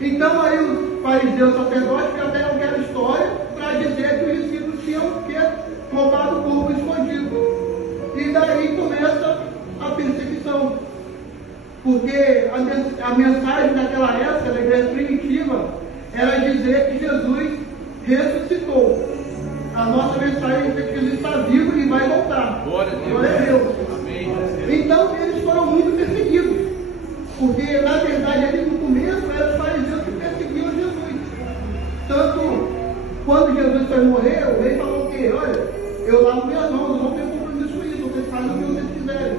Então aí os fariseus sacerdotes fizeram aquela história para dizer que os discípulos tinham roubado o corpo escondido. E daí começa a perseguição. Porque a mensagem daquela época, da igreja primitiva, era dizer que Jesus ressuscitou. A nossa mensagem é que Jesus está vivo e vai voltar. Glória a Deus. Glória a Deus. Amém. Então eles foram muito perseguidos. Porque na verdade eles no começo eram os fariseus que perseguiam Jesus. Tanto quando Jesus foi morrer, o rei falou o quê? Olha, eu lavo minhas mãos, eu não tenho compromisso com isso, vocês fazem o que vocês quiserem.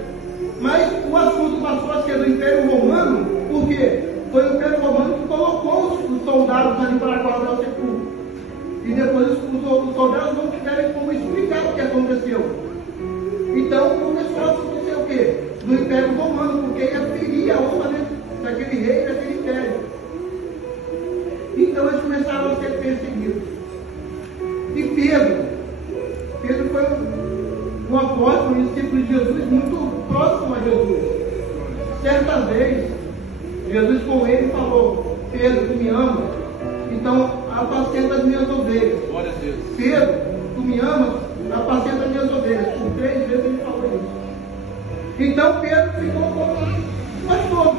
Mas o assunto passou a ser do Império Romano, porque foi o Império Romano que colocou os soldados ali para guardar o sepulcro. E depois os soldados não tiveram como explicar o que aconteceu. Então começou a acontecer o quê? Do Império Romano, porque ia ferir a honra daquele rei, daquele império. Então eles começaram a ser perseguidos. E Pedro foi um apóstolo, um discípulo de Jesus, muito próximo a Jesus. Certa vez, Jesus com ele falou: Pedro, tu me amas? Então apacenta as minhas ovelhas. Glória a Deus. Pedro, tu me amas? Apacenta as minhas ovelhas. Por 3 vezes ele falou isso. Então Pedro ficou como pastor.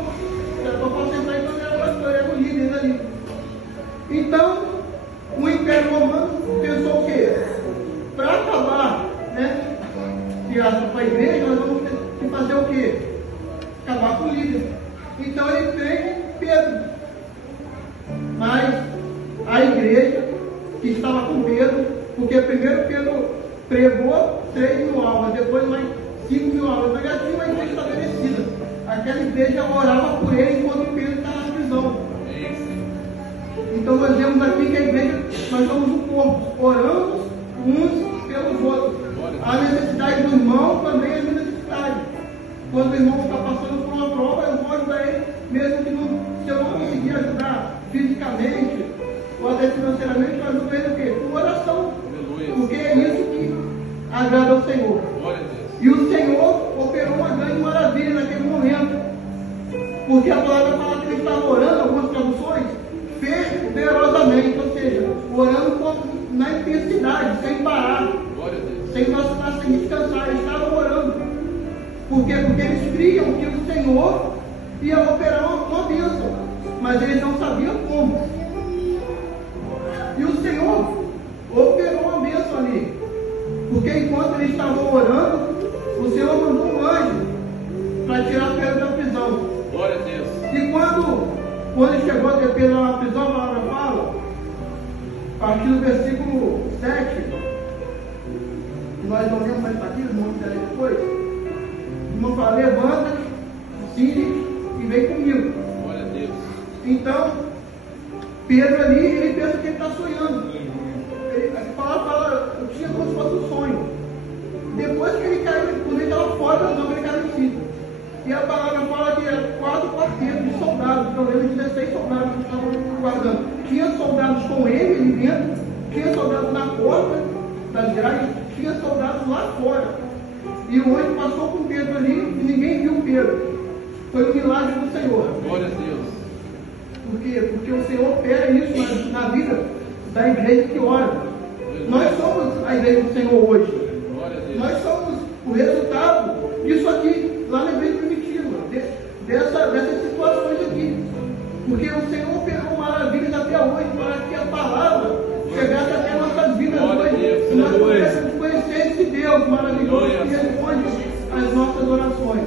Era para apacentar, então ele era pastor, era o líder ali. Então, o Império Romano pensou o quê? Para acabar, né? Tirar para a igreja, nós vamos ter que fazer o quê? Acabar com o líder. Então ele fez Pedro. Mas a igreja que estava com Pedro, porque primeiro Pedro pregou 3.000 almas, depois mais 5.000 almas. Então já tinha uma igreja estabelecida. Aquela igreja orava por ele enquanto Pedro estava na prisão. Então nós vemos aqui que a igreja, nós somos um corpo, oramos uns pelos outros. A necessidade do irmão também é minha necessidade. Quando o irmão está passando por uma prova, eu vou ajudar ele, mesmo que se eu não conseguir ajudar fisicamente ou até financeiramente, eu ajudo ele o quê? Com oração. Porque é isso que agrada ao Senhor. E o Senhor operou uma grande maravilha naquele momento. Porque a palavra fala que ele estava orando, algumas traduções, fervorosamente, ou seja, orando na intensidade, sem parar, sem vacilar, sem descansar. Eles estavam orando. Por quê? Porque eles criam que o Senhor ia operar uma bênção, mas eles não sabiam como. E o Senhor operou uma bênção ali, porque enquanto eles estavam orando, o Senhor mandou um anjo para tirar Pedro da prisão. Glória a Deus. E quando ele chegou a ter Pedro na prisão, a palavra fala, a partir do versículo 7, nós não lemos mais para aqui, vamos ler depois. O irmão fala: levanta-te, Cine, e vem comigo. Glória a Deus. Então, Pedro ali, ele pensa que ele está sonhando. A palavra fala, eu tinha como se fosse um sonho. Depois que ele caiu, quando ele estava fora da zona, ele caiu em si. E a palavra fala que era 4 quartetos de soldados, pelo menos 16 soldados que estavam guardando. Tinha soldados com ele dentro, tinha soldados na porta das grades, tinha soldados lá fora. E o anjo passou com Pedro ali e ninguém viu Pedro. Foi um milagre do Senhor. Glória a Deus. Por quê? Porque o Senhor opera isso na vida da igreja que ora. Nós somos a igreja do Senhor hoje. Glória a Deus. Nós somos o resultado disso aqui, lá na igreja primitiva, dessas situações aqui. Porque o Senhor operou maravilhas até hoje para que a palavra chegasse até nossas vidas hoje. E nós pudéssemos conhecer esse Deus maravilhoso que responde às nossas orações.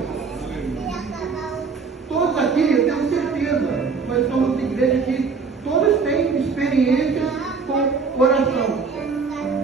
Todos aqui, eu tenho certeza, nós somos igreja que